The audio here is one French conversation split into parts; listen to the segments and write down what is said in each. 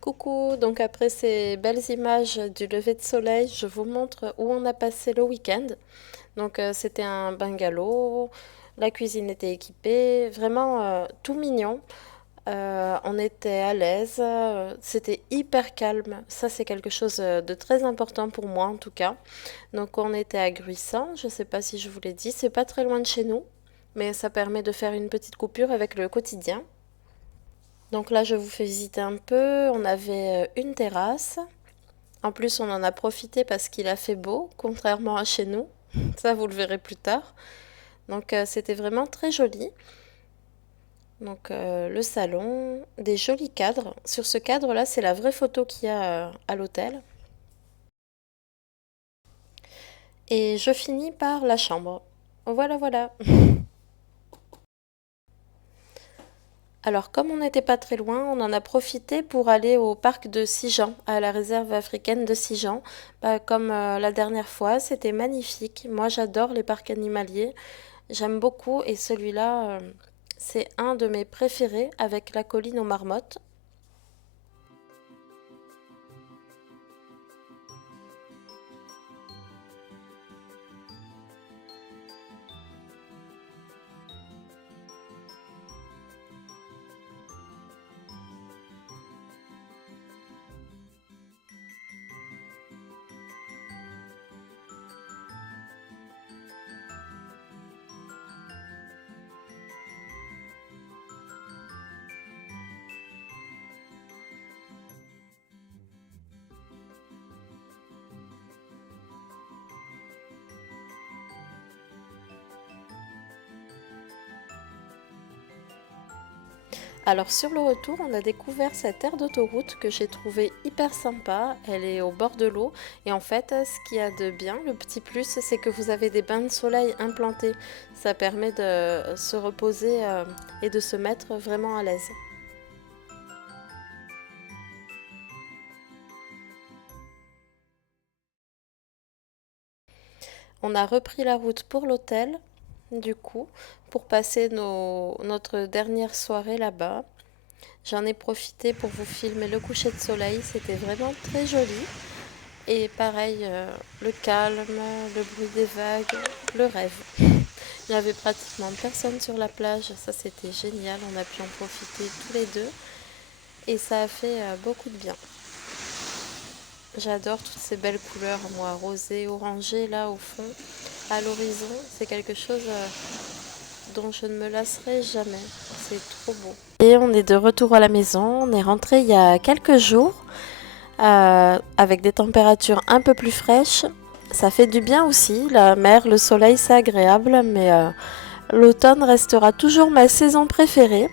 Coucou, donc après ces belles images du lever de soleil, je vous montre où on a passé le week-end. Donc c'était un bungalow, la cuisine était équipée, vraiment tout mignon. On était à l'aise, c'était hyper calme. Ça c'est quelque chose de très important pour moi en tout cas. Donc on était à Gruissant, je ne sais pas si je vous l'ai dit, c'est pas très loin de chez nous, mais ça permet de faire une petite coupure avec le quotidien. Donc là, je vous fais visiter un peu. On avait une terrasse. En plus, on en a profité parce qu'il a fait beau, contrairement à chez nous. Ça, vous le verrez plus tard. Donc, c'était vraiment très joli. Donc, le salon, des jolis cadres. Sur ce cadre-là, c'est la vraie photo qu'il y a à l'hôtel. Et je finis par la chambre. Voilà, voilà. Alors, comme on n'était pas très loin, on en a profité pour aller au parc de Sijan, à la réserve africaine de Sijan. Bah, comme la dernière fois, c'était magnifique. Moi, j'adore les parcs animaliers. J'aime beaucoup et celui-là, c'est un de mes préférés avec la colline aux marmottes. Alors sur le retour, on a découvert cette aire d'autoroute que j'ai trouvée hyper sympa. Elle est au bord de l'eau et en fait, ce qu'il y a de bien, le petit plus, c'est que vous avez des bains de soleil implantés. Ça permet de se reposer et de se mettre vraiment à l'aise. On a repris la route pour l'hôtel, du coup, pour passer notre dernière soirée là-bas. J'en ai profité pour vous filmer le coucher de soleil, c'était vraiment très joli. Et pareil, le calme, le bruit des vagues, le rêve. Il n'y avait pratiquement personne sur la plage, ça c'était génial, on a pu en profiter tous les deux et ça a fait beaucoup de bien. J'adore toutes ces belles couleurs, moi, rosé, orangé là au fond, à l'horizon, c'est quelque chose dont je ne me lasserai jamais, c'est trop beau. Et on est de retour à la maison, on est rentré il y a quelques jours. Avec des températures un peu plus fraîches. Ça fait du bien aussi, la mer, le soleil, c'est agréable, mais l'automne restera toujours ma saison préférée.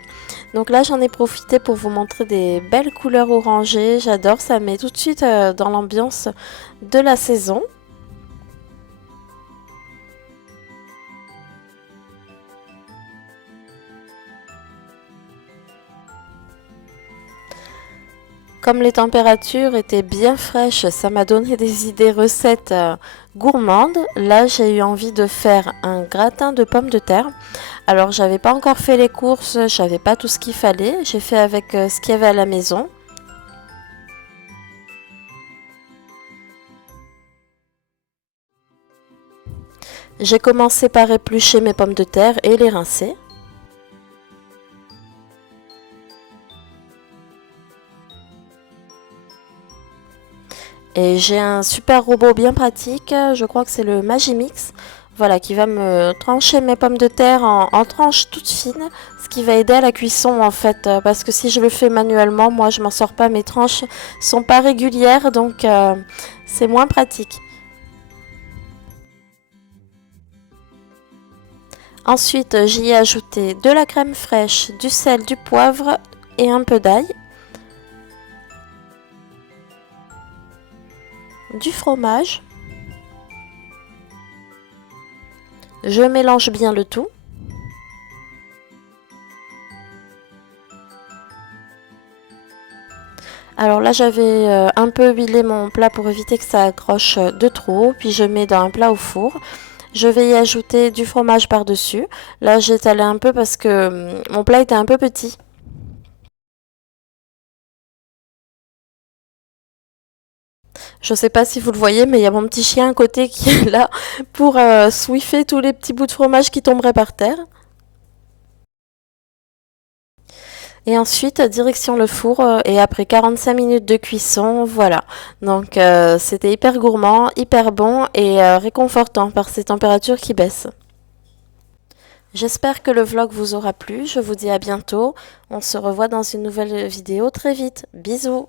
Donc là, j'en ai profité pour vous montrer des belles couleurs orangées. J'adore, ça met tout de suite dans l'ambiance de la saison. Comme les températures étaient bien fraîches, ça m'a donné des idées recettes gourmandes. Là, j'ai eu envie de faire un gratin de pommes de terre. Alors, j'avais pas encore fait les courses, j'avais pas tout ce qu'il fallait. J'ai fait avec ce qu'il y avait à la maison. J'ai commencé par éplucher mes pommes de terre et les rincer. Et j'ai un super robot bien pratique, je crois que c'est le Magimix, voilà, qui va me trancher mes pommes de terre en tranches toutes fines, ce qui va aider à la cuisson en fait, parce que si je le fais manuellement, moi je m'en sors pas, mes tranches sont pas régulières, donc c'est moins pratique. Ensuite, j'y ai ajouté de la crème fraîche, du sel, du poivre et un peu d'ail, du fromage. Je mélange bien le tout. Alors là, j'avais un peu huilé mon plat pour éviter que ça accroche de trop. Puis je mets dans un plat au four. Je vais y ajouter du fromage par-dessus. Là, j'ai étalé un peu parce que mon plat était un peu petit. Je sais pas si vous le voyez, mais il y a mon petit chien à côté qui est là pour swiffer tous les petits bouts de fromage qui tomberaient par terre. Et ensuite, direction le four et après 45 minutes de cuisson, voilà. Donc c'était hyper gourmand, hyper bon et réconfortant par ces températures qui baissent. J'espère que le vlog vous aura plu. Je vous dis à bientôt. On se revoit dans une nouvelle vidéo très vite. Bisous!